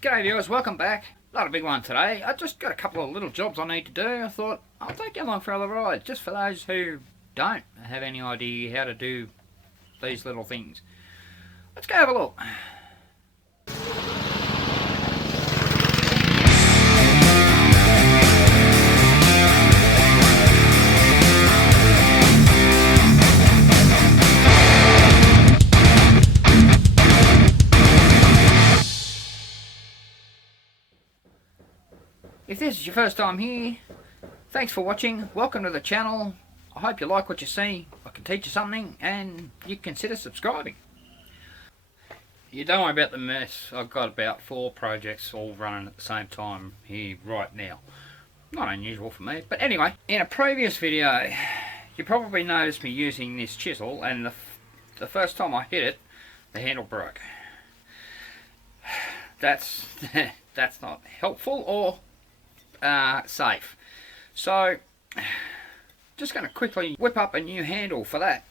G'day viewers, welcome back. Not a big one today. I just got a couple of little jobs I need to do. I thought I'll take you along for a little ride, just for those who don't have any idea how to do these little things. Let's go have a look. If this is your first time here, thanks for watching. Welcome to the channel. I hope you like what you see. I can teach you something and you consider subscribing. You don't worry about the mess. I've got about 4 projects all running at the same time here right now. Not unusual for me, but anyway, in a previous video you probably noticed me using this chisel, and the first time I hit it, the handle broke. That's not helpful or safe. So just going to quickly whip up a new handle for that.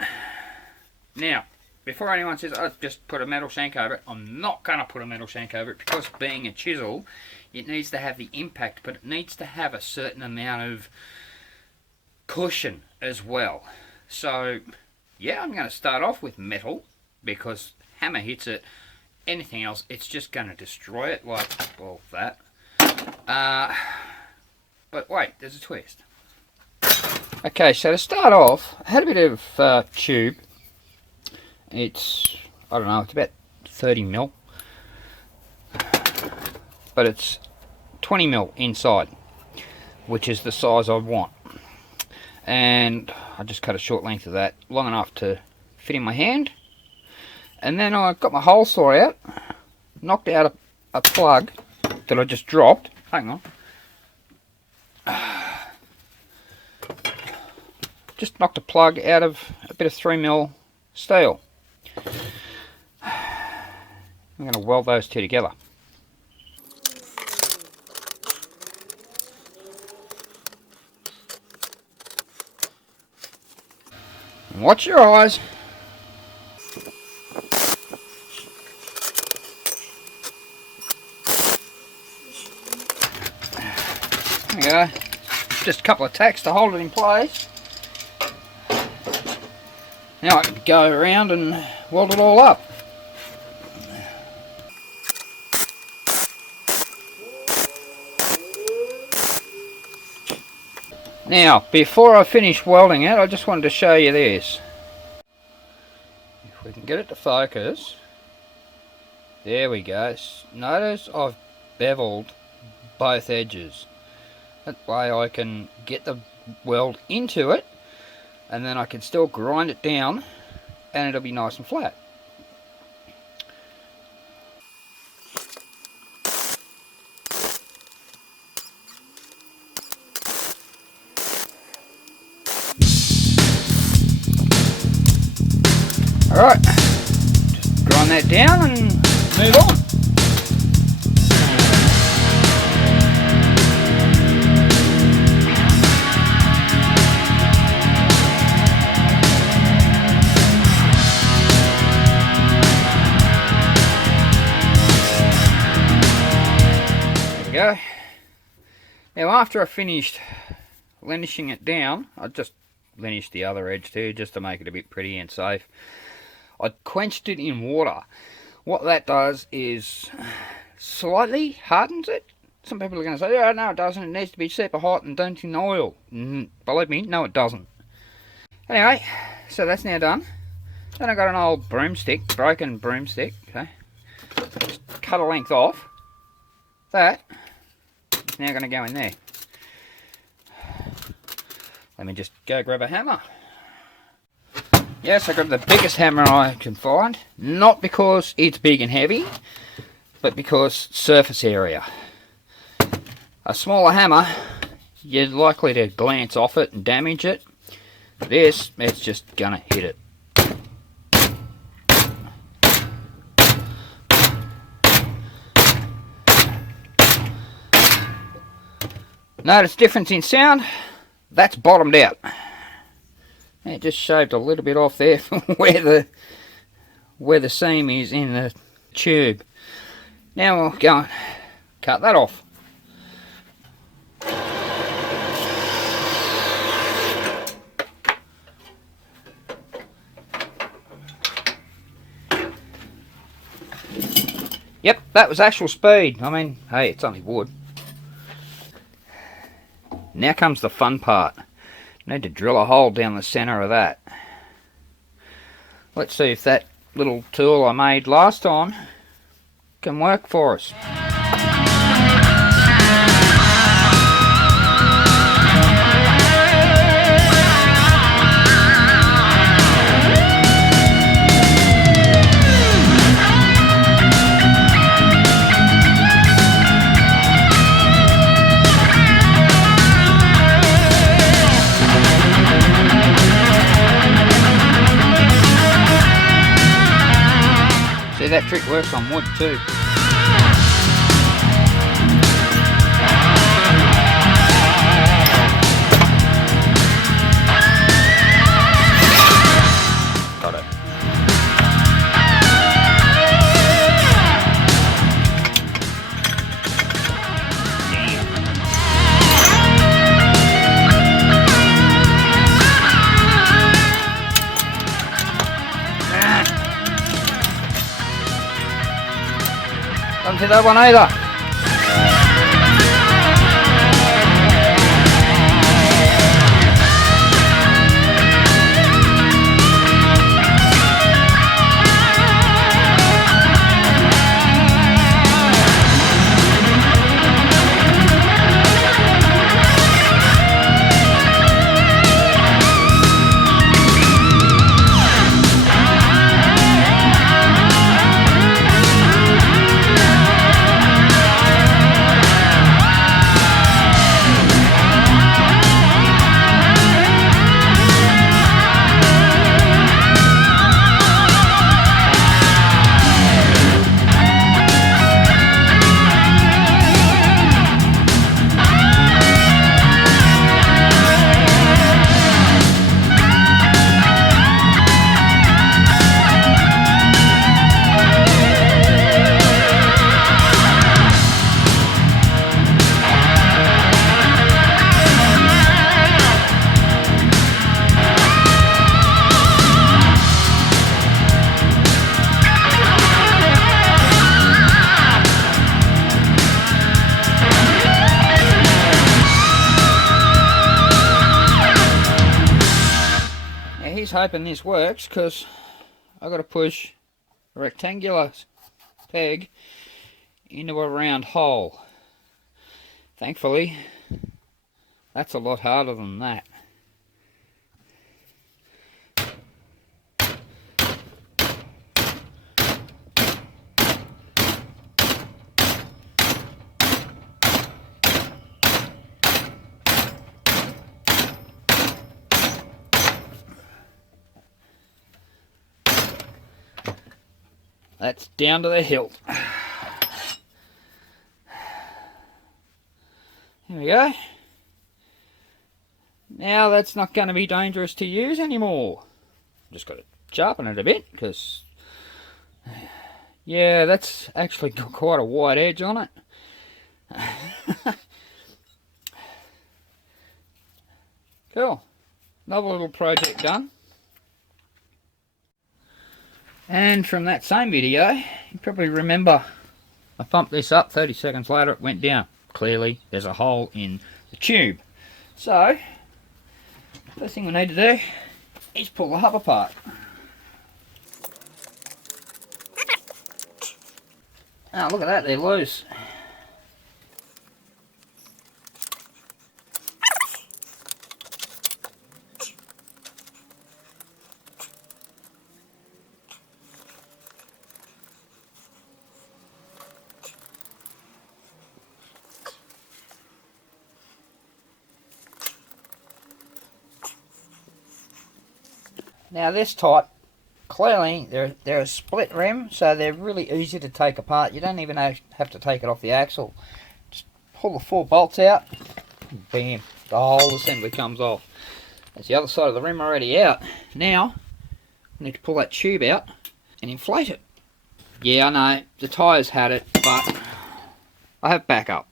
Now, before anyone says I've just put a metal shank over it, I'm not going to put a metal shank over it, because being a chisel, it needs to have the impact, but it needs to have a certain amount of cushion as well. So yeah, I'm going to start off with metal, because hammer hits it, anything else it's just going to destroy it, like, well, that. But wait, there's a twist. Okay, so to start off, I had a bit of tube. It's, I don't know, it's about 30 mil, but it's 20 mil inside, which is the size I want. And I just cut a short length of that, long enough to fit in my hand. And then I got my hole saw out, knocked out a plug that I just dropped. Hang on. Just knocked a plug out of a bit of 3mm steel. I'm going to weld those two together. And watch your eyes. There you go. Just a couple of tacks to hold it in place. Now I can go around and weld it all up. Now, before I finish welding it, I just wanted to show you this. If we can get it to focus. There we go. Notice I've beveled both edges. That way I can get the weld into it, and then I can still grind it down and it'll be nice and flat. Alright, just grind that down and move on. Go. Now after I finished lenishing it down, I just lenished the other edge too, just to make it a bit pretty and safe. I quenched it in water. What that does is slightly hardens it. Some people are going to say, oh no it doesn't, it needs to be super hot and dunked in oil. Believe me, no it doesn't. Anyway, so that's now done. Then I got an old broomstick, broken broomstick, okay. Just cut a length off. That is now going to go in there. Let me just go grab a hammer. Yes, I grabbed the biggest hammer I can find. Not because it's big and heavy, but because surface area. A smaller hammer, you're likely to glance off it and damage it. This, it's just going to hit it. Notice difference in sound. That's bottomed out. It just shaved a little bit off there from where the seam is in the tube. Now we'll go and cut that off. Yep, that was actual speed. I mean, hey, it's only wood. Now comes the fun part. Need to drill a hole down the centre of that. Let's see if that little tool I made last time can work for us. See, that trick works on wood too. Got it. Don't see that one either. He's hoping this works because I've got to push a rectangular peg into a round hole. Thankfully, that's a lot harder than that. That's down to the hilt. There we go. Now that's not going to be dangerous to use anymore. Just got to sharpen it a bit because, yeah, that's actually got quite a wide edge on it. Cool. Another little project done. And from that same video, you probably remember I pumped this up, 30 seconds later it went down. Clearly there's a hole in the tube. So, first thing we need to do is pull the hub apart. Oh, look at that, they're loose. Now this type, clearly they're a split rim, so they're really easy to take apart. You don't even have to take it off the axle. Just pull the 4 bolts out, bam, the whole assembly comes off. There's the other side of the rim already out. Now, I need to pull that tube out and inflate it. Yeah, I know, the tyres had it, but I have backup.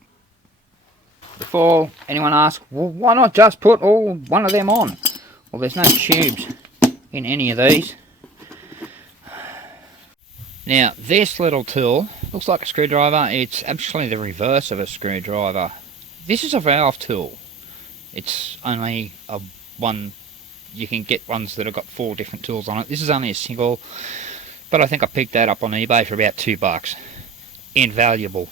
Before anyone asks, well, why not just put all one of them on? Well, there's no tubes in any of these. Now, this little tool looks like a screwdriver. It's actually the reverse of a screwdriver. This is a valve tool. It's only a one. You can get ones that have got 4 different tools on it. This is only a single, but I think I picked that up on eBay for about $2. Invaluable.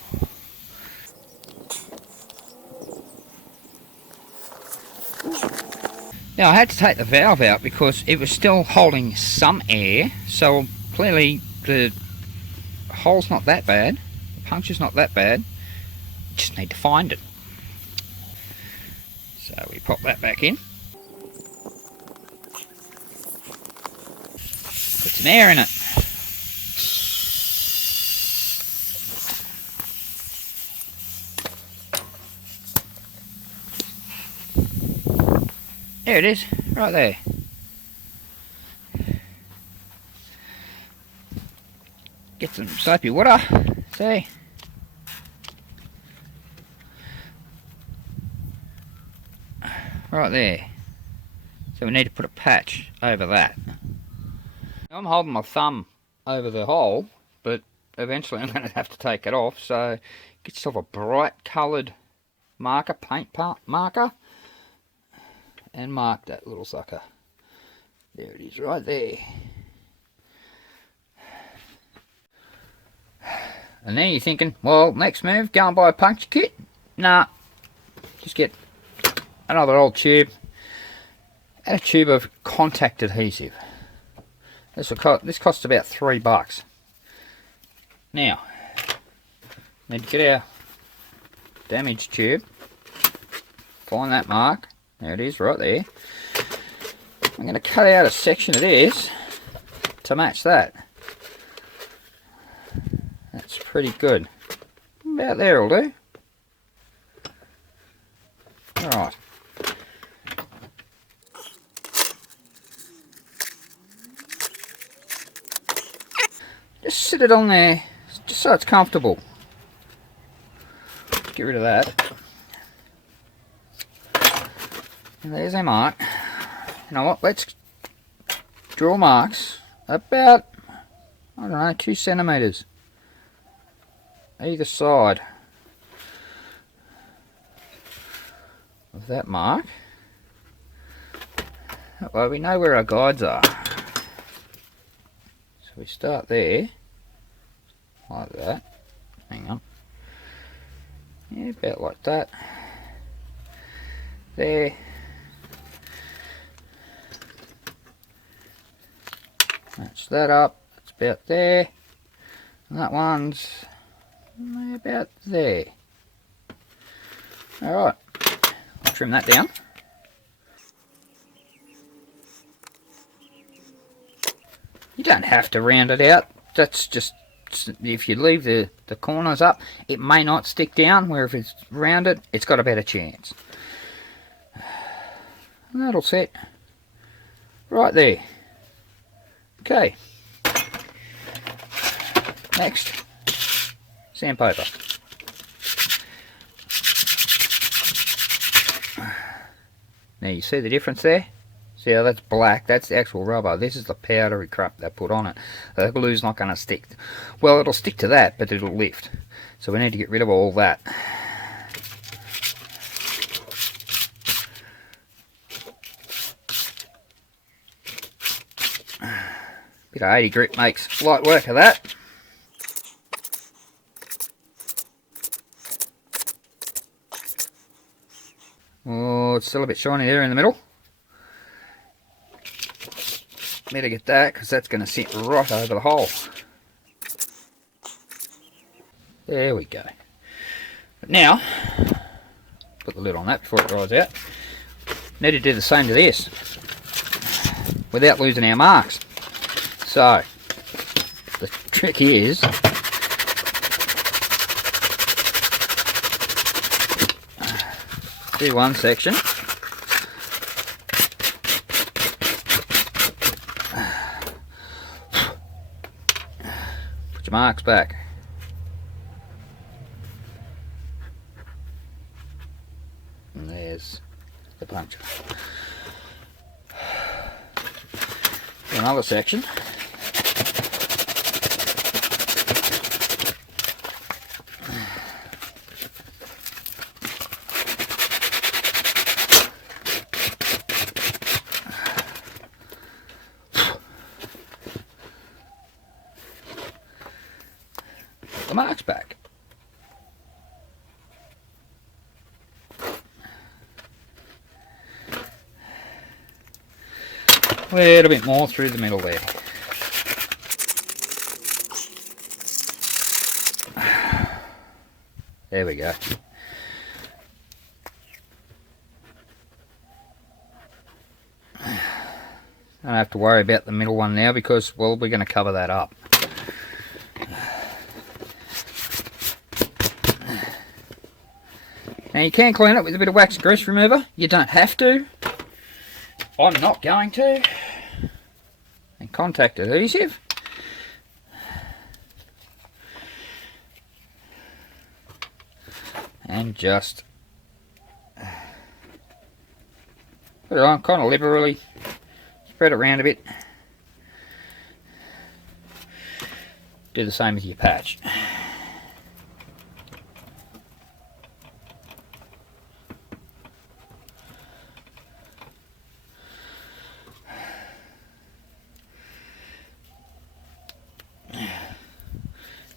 Now I had to take the valve out because it was still holding some air, so clearly the hole's not that bad, the puncture's not that bad, just need to find it. So we pop that back in, put some air in it. There it is, right there. Get some soapy water, see? Right there. So we need to put a patch over that. I'm holding my thumb over the hole, but eventually I'm going to have to take it off, so get yourself a bright coloured marker, paint marker, and mark that little sucker. There it is, right there. And then you're thinking, well, next move, go and buy a puncture kit. Nah, just get another old tube and a tube of contact adhesive. This costs about $3. Now, need to get our damaged tube, find that mark. There it is, right there. I'm going to cut out a section of this to match that. That's pretty good. About there will do. Alright. Just sit it on there, just so it's comfortable. Get rid of that. And there's a mark. You know what, let's draw marks about, I don't know, 2 centimetres either side of that mark. That way we know where our guides are. So we start there, like that. Hang on. Yeah, about like that. There. Match that up. It's about there. And that one's about there. Alright. I'll trim that down. You don't have to round it out. That's just, if you leave the corners up, it may not stick down, where if it's rounded, it's got a better chance. And that'll set right there. Okay. Next, sandpaper. Now you see the difference there? See how that's black? That's the actual rubber. This is the powdery crap they put on it. The glue's not going to stick. Well, it'll stick to that, but it'll lift. So we need to get rid of all that. Bit of 80 grit makes light work of that. Oh, it's still a bit shiny there in the middle. Better get that, because that's going to sit right over the hole. There we go. But now, put the lid on that before it dries out. Need to do the same to this, without losing our marks. So, the trick is, do one section, put your marks back, and there's the puncture. Another section. The marks back. A little bit more through the middle there. There we go. Don't have to worry about the middle one now because, well, we're going to cover that up. Now you can clean it with a bit of wax and grease remover. You don't have to. I'm not going to. And contact adhesive. And just put it on kind of liberally. Spread it around a bit. Do the same with your patch.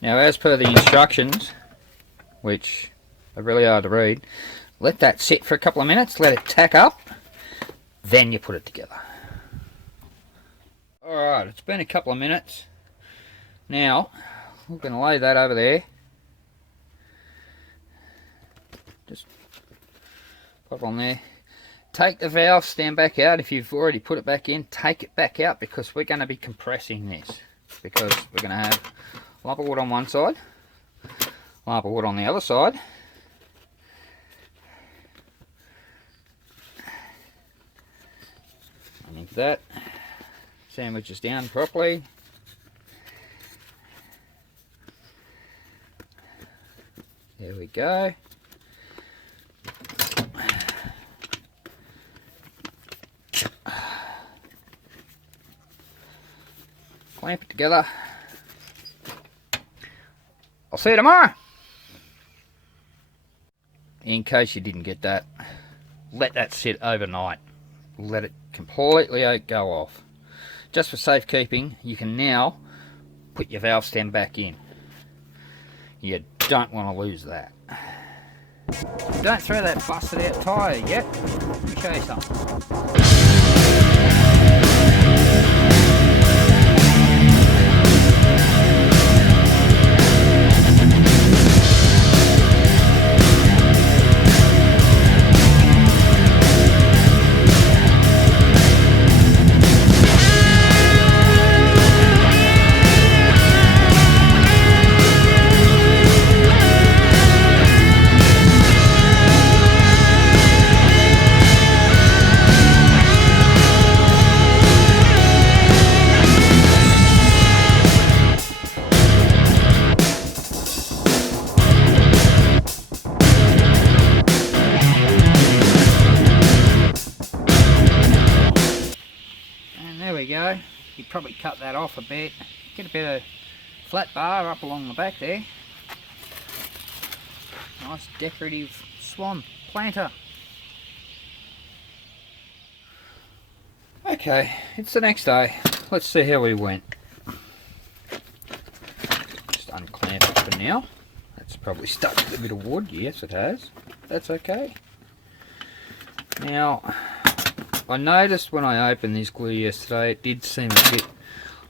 Now, as per the instructions, which are really hard to read, let that sit for a couple of minutes, let it tack up, then you put it together. Alright, it's been a couple of minutes. Now, we're going to lay that over there. Just pop on there. Take the valve stand back out. If you've already put it back in, take it back out because we're going to be compressing this. Because we're going to have a lump of wood on one side, a lump of wood on the other side. And if that sandwiches down properly, there we go. Clamp it together. I'll see you tomorrow. In case you didn't get that, let that sit overnight. Let it completely go off. Just for safekeeping, you can now put your valve stem back in. You don't want to lose that. Don't throw that busted out tyre yet. Let me show you something. Go. You'd probably cut that off a bit, get a bit of flat bar up along the back there. Nice decorative swan planter. Okay, it's the next day. Let's see how we went. Just unclamp it for now. That's probably stuck with a bit of wood. Yes, it has. That's okay. Now, I noticed when I opened this glue yesterday, it did seem a bit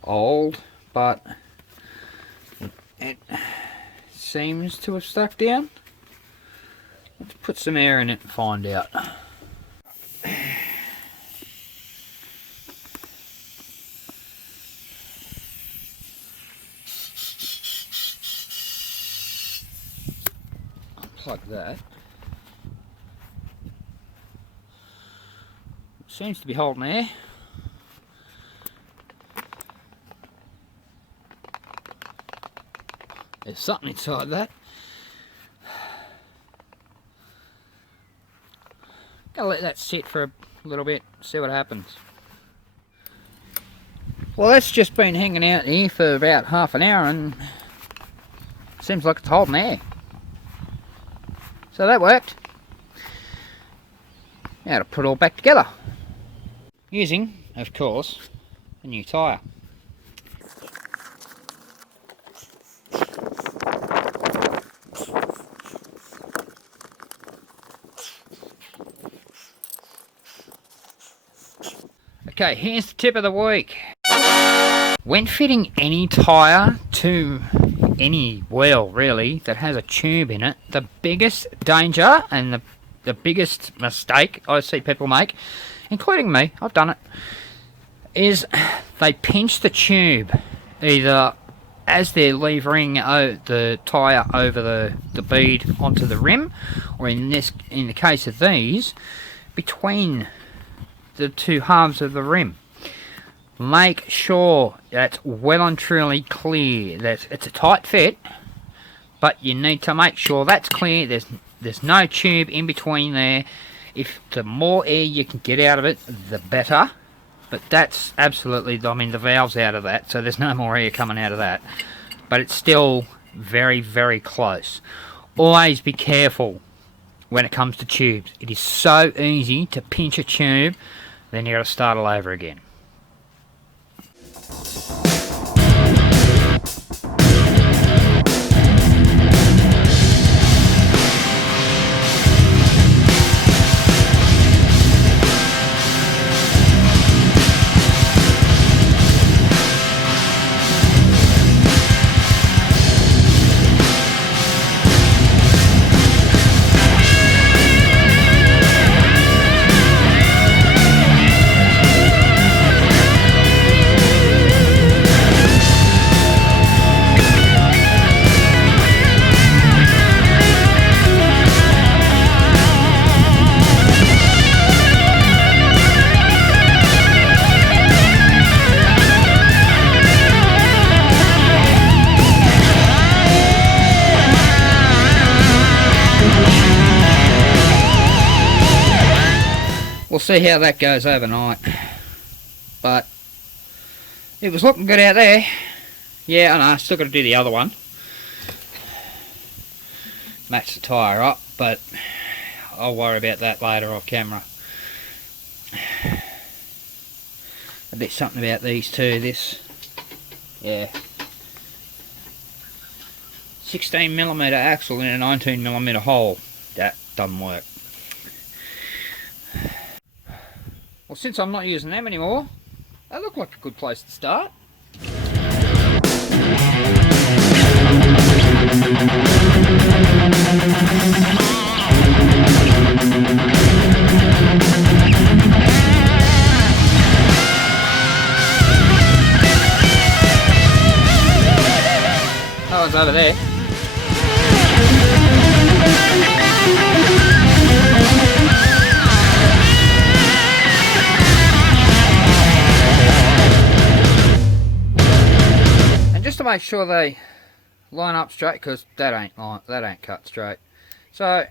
old, but it seems to have stuck down. Let's put some air in it and find out. Unplug that. Seems to be holding air. There's something inside that. Gonna let that sit for a little bit, see what happens. Well, that's just been hanging out here for about half an hour and seems like it's holding air. So that worked. Now to put it all back together. Using, of course, a new tyre. Okay, here's the tip of the week. When fitting any tyre to any wheel really that has a tube in it, the biggest danger and the biggest mistake I see people make, including me, I've done it, is they pinch the tube either as they're levering the tyre over the bead onto the rim, or in the case of these, between the two halves of the rim. Make sure that's well and truly clear. That it's a tight fit, but you need to make sure that's clear. There's no tube in between there. If the more air you can get out of it, the better. But that's absolutely, I mean, the valve's out of that, so there's no more air coming out of that. But it's still very, very close. Always be careful when it comes to tubes. It is so easy to pinch a tube, then you've got to start all over again. We'll see how that goes overnight, but it was looking good out there. Yeah, I know, still got to do the other one, match the tyre up, but I'll worry about that later off camera. A bit something about these two. This, yeah, 16mm axle in a 19mm hole. That doesn't work. Well, since I'm not using them anymore, they look like a good place to start. That one's over there. Just to make sure they line up straight, because that ain't cut straight. So,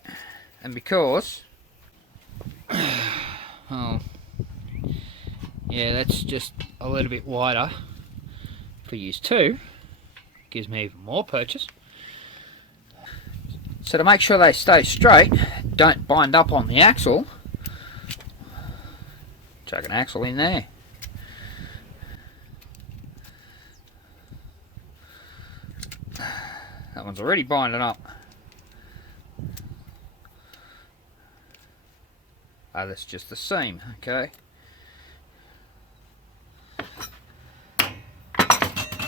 and because, oh, yeah, that's just a little bit wider for use too. Gives me even more purchase. So to make sure they stay straight, don't bind up on the axle. Chuck an axle in there. That one's already binding up. Ah, that's just the seam, okay.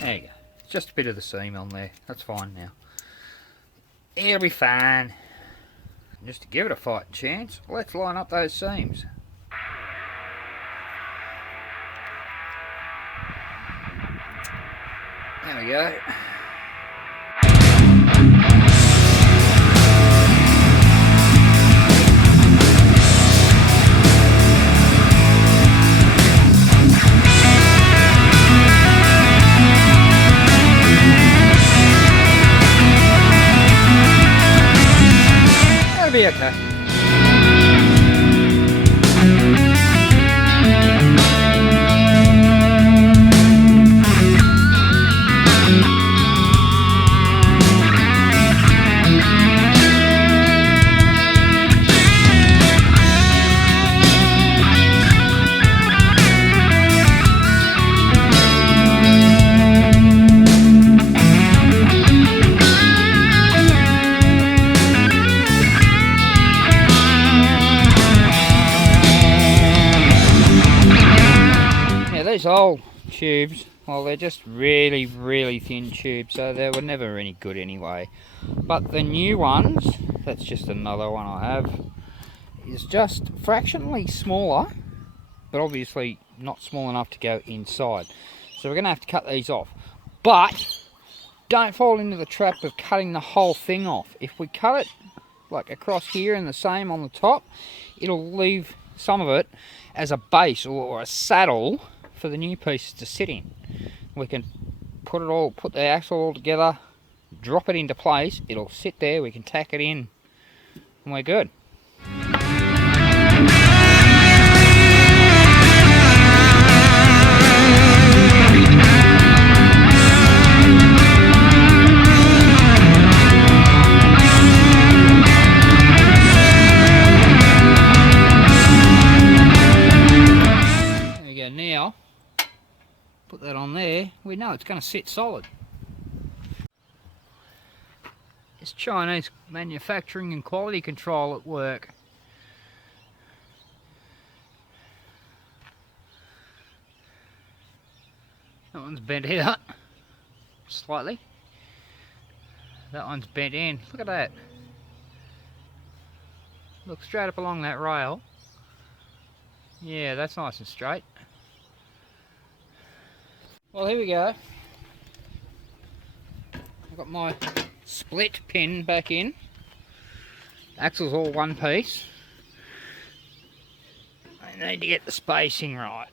There you go. Just a bit of the seam on there. That's fine now. It'll be fine. Just to give it a fighting chance, let's line up those seams. There we go. Be okay. these old tubes, well, they're just really, really thin tubes, so they were never any good anyway. But the new ones, that's just another one I have, is just fractionally smaller, but obviously not small enough to go inside. So we're going to have to cut these off. But don't fall into the trap of cutting the whole thing off. If we cut it like across here and the same on the top, it'll leave some of it as a base or a saddle for the new pieces to sit in. We can put the axle all together, drop it into place, it'll sit there, we can tack it in, and we're good. Now, put that on there, we know it's going to sit solid. It's Chinese manufacturing and quality control at work. That one's bent out slightly. That one's bent in. Look at that. Look straight up along that rail. Yeah, that's nice and straight. Well, here we go. I've got my split pin back in. Axle's all one piece. I need to get the spacing right.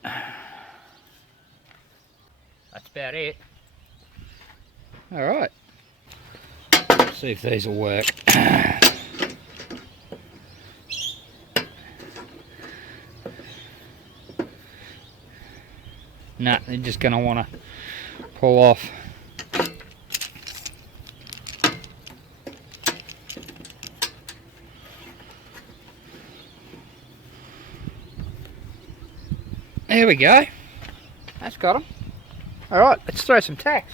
That's about it. Alright. See if these will work. Nah, they're just going to want to pull off. There we go. That's got them. Alright, let's throw some tack.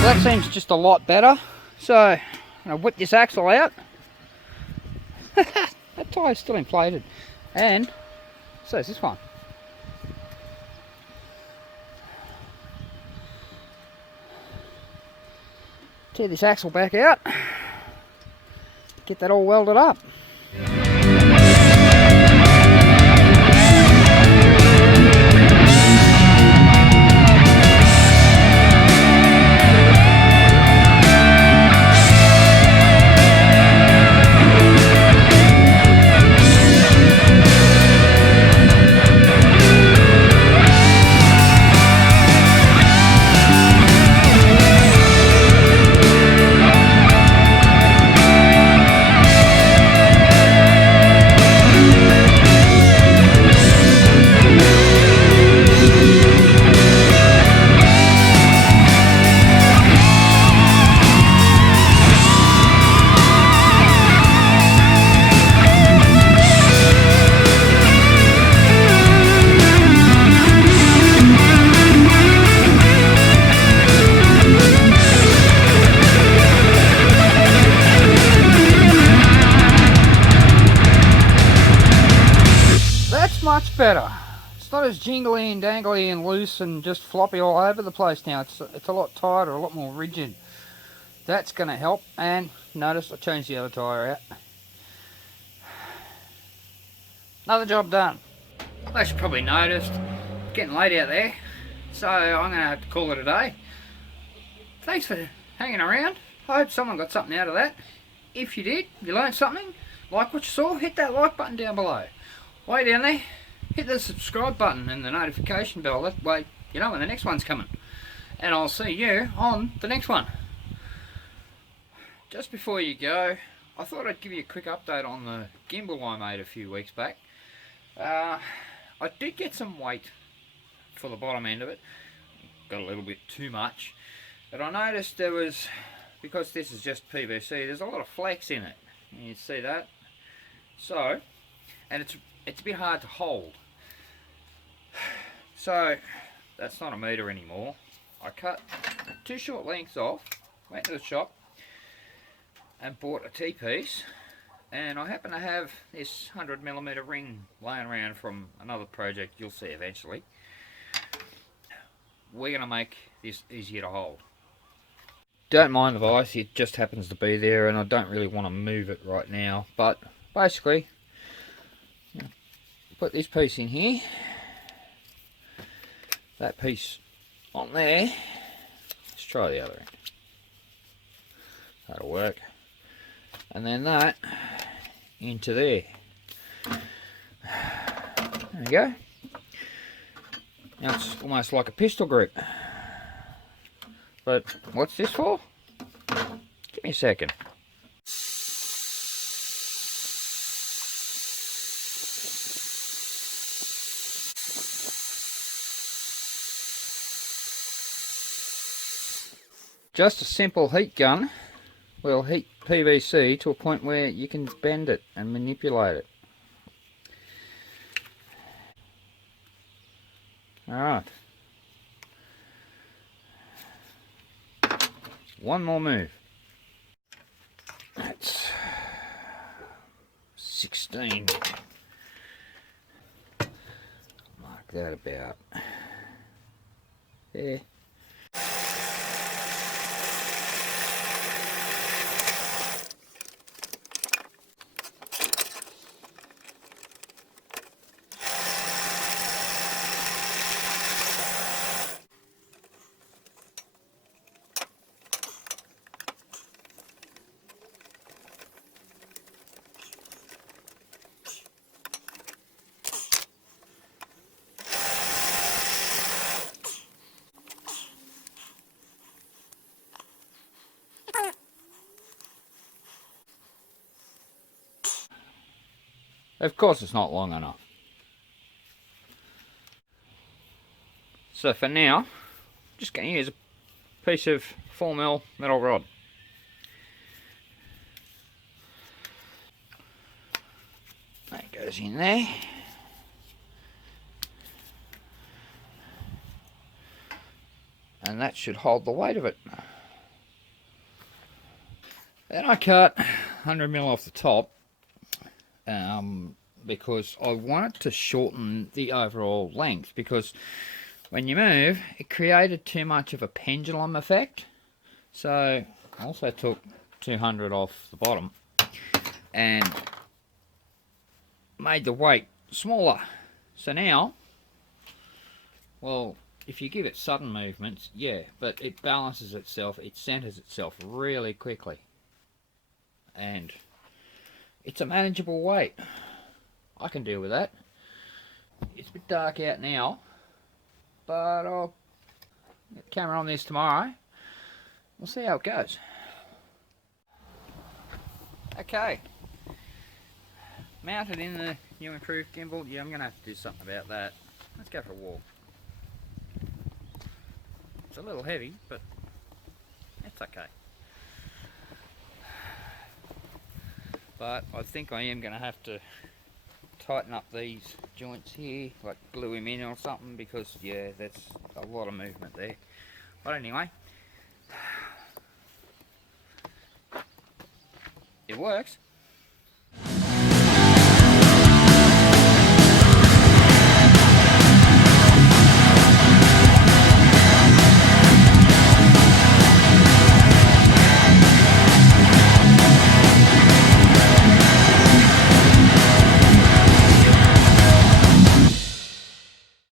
That seems just a lot better. So I'm going to whip this axle out. That tyre's still inflated. And so is this one. Tear this axle back out. Get that all welded up. Much better. It's not as jingly and dangly and loose and just floppy all over the place now. It's a lot tighter, a lot more rigid. That's going to help. And notice I changed the other tyre out. Another job done. As you probably noticed, it's getting late out there, so I'm going to have to call it a day. Thanks for hanging around. I hope someone got something out of that. If you did, you learned something, like what you saw, hit that like button down below. Way down there, hit the subscribe button and the notification bell. That way you know when the next one's coming. And I'll see you on the next one. Just before you go, I thought I'd give you a quick update on the gimbal I made a few weeks back. I did get some weight for the bottom end of it. Got a little bit too much. But I noticed there was, because this is just PVC, there's a lot of flex in it. You can see that. So, and it's a bit hard to hold. So, that's not a meter anymore. I cut 2 short lengths off, went to the shop and bought a T-piece, and I happen to have this 100mm ring laying around from another project you'll see eventually. We're going to make this easier to hold. Don't mind the vise, it just happens to be there and I don't really want to move it right now, but basically put this piece in here, that piece on there. Let's try the other end. That'll work. And then that into there. There we go. Now it's almost like a pistol grip. But what's this for? Give me a second. Just a simple heat gun will heat PVC to a point where you can bend it and manipulate it. Alright. One more move. That's 16. Mark that about there. Of course it's not long enough. So for now, I'm just going to use a piece of 4mm metal rod. That goes in there. And that should hold the weight of it. Then I cut 100mm off the top. Because I wanted to shorten the overall length, because when you move it created too much of a pendulum effect. So I also took 200 off the bottom and made the weight smaller. So now, well, if you give it sudden movements, yeah, but it balances itself, it centers itself really quickly, and it's a manageable weight. I can deal with that. It's a bit dark out now, but I'll get the camera on this tomorrow. We'll see how it goes. Okay. Mounted in the new improved gimbal. Yeah, I'm going to have to do something about that. Let's go for a walk. It's a little heavy, but it's okay. But I think I am going to have to tighten up these joints here, like glue him in or something, because yeah, that's a lot of movement there. But anyway, it works.